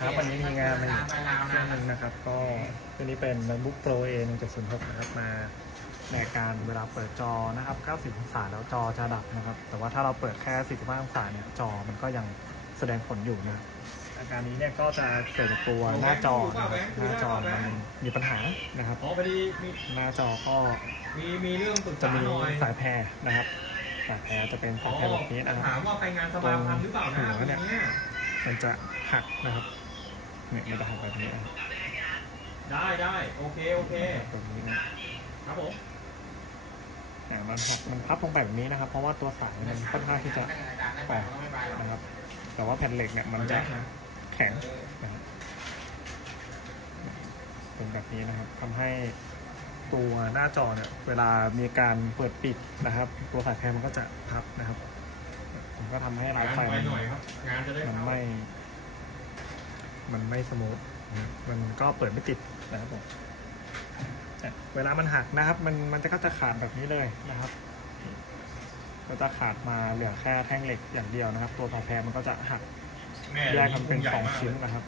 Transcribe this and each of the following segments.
ครับวันนี้มีงานมาอีกเครื่องหนึงนะครับ ก็ตัวนี้เป็น MacBook Pro A 1706นะครับมาในการเวลาเปิดจอนะครับ 90 องศาแล้วจอจะดับนะครับ แต่ว่าถ้าเราเปิดแค่ 45 องศาเนี่ยจอมันก็ยังแสดงผลอยู่นะครับอาการนี้เนี่ยก็จะเกิดจากตัวหน้าจอนะครับหน้าจอมันมีปัญหานะครับอ๋อพอดีมีหน้าจอก็มีมีเรื่องปรึกจะษามีหน่อยสายแพรนะครับสายแพรจะเป็นอ๋สาอยแพรแบบนี้นะคถารับมว่าไปงานสภาพันธ์หรือเปล่านะหัวเนี่ยเนี่ยมันจะหักนะครับ เนี่ยมันจะหักแบบนี้นะครับได้ได้โอเคโอเคตรงนี้นะครับผมแต่มันหักมันพับลงไปแบบนี้นะครับ เพราะว่าตัวสายมันค่อนข้างที่จะแปลกนะครับ แต่ว่าแผ่นเหล็กเนี่ยมันจะแข็งนะครับเป็นแบบนี้นะครับทำให้ตัวหน้าจอเนี่ยเวลามีการเปิดปิดนะครับ ตัวสายแพรมันก็จะพับนะครับ มันก็ทำให้ลายไฟงานไวมันหน่อยครับงานจะได้ มันเข้าไม่มันไม่สมูทนะครับมันก็เปิดไม่ติดนะครับผมเนี่ยเวลามันหักนะครับ มันมันจะก็จะขาดแบบนี้เลยนะครับ ก็จะขาดมาเหลือแค่แท่งเหล็กอย่างเดียวนะครับ ตัวผ่าแพรมันก็จะหักแม่แยกกันเป็นใหญ่สองมากชิ้นนะครับ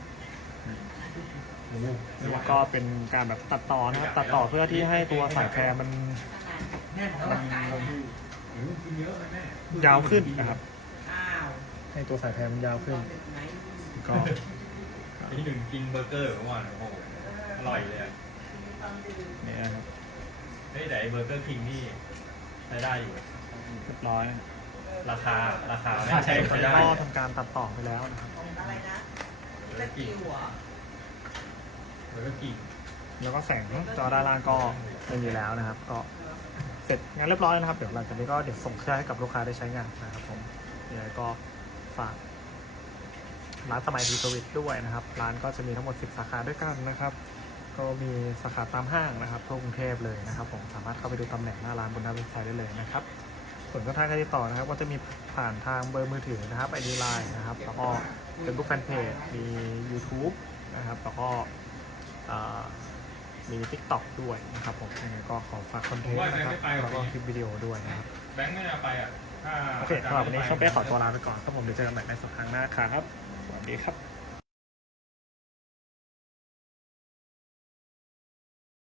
โอ้โหไม่ไหวแล้วก็เป็นการแบบตัดต่อนะครับ ตัดต่อเพื่อที่ให้ตัวสายแพรมันแม่ของเราไก่โอ้โหกินเยอะนะแม่ยาวขึ้นนะครับอ้าวให้ตัวสายแพรมันยาวขึ้น ก็ ที่หนึ่งกินเบอร์เกอร์เมื่อวานโอ้โหอร่อยเลยอะเนี่ยนะครับเฮ้ยแต่ไอ้เบอร์เกอร์คิงนี่ใช้ได้อยู่ เรียบร้อยราคาราคาใช่ใช้ตอนใช้นี้ได้ก็ทำการตัดต่อไปแล้วนะครับอะไรนะสกิลเหรอเบอร์เกอร์คิงแล้วก็แสงจอด้านล่างก็ไม่มีแล้วนะครับ ก็เสร็จงานเรียบร้อยนะครับ เดี๋ยวหลังจากนี้ก็เดี๋ยวส่งเครื่องให้กับลูกค้าได้ใช้งานนะครับผมยังไงก็ฝาก ร้านสมัยดีสวิตด้วยนะครับ ร้านก็จะมีทั้งหมด 10 สาขาด้วยกันนะครับ ก็มีสาขาตามห้างนะครับทั่วกรุงเทพเลยนะครับ ผมสามารถเข้าไปดูตำแหน่งหน้าร้านบนหน้าเว็บไซต์ได้เลยนะครับ ส่วนช่องทางการติดต่อนะครับ ก็จะมีผ่านทางเบอร์มือถือนะครับไอดีไลน์นะครับแล้วก็เป็นบุ๊กแฟนเพจมี YouTube นะครับแล้วก็อ่ามี TikTok ด้วยนะครับผมยังไงก็ขอฝากคอนเทนต์นะครับแล้วก็คลิปวิดีโอด้วยนะครับแบงค์ไม่น่าไปอะถ้าโอเคสำหรับวันนี้ช่องเป้ขอตัวลาไปก่อนครับผมเดี๋ยวเจอกันใหม่ในสัปดาห์หน้าครับสวัส ดีครับ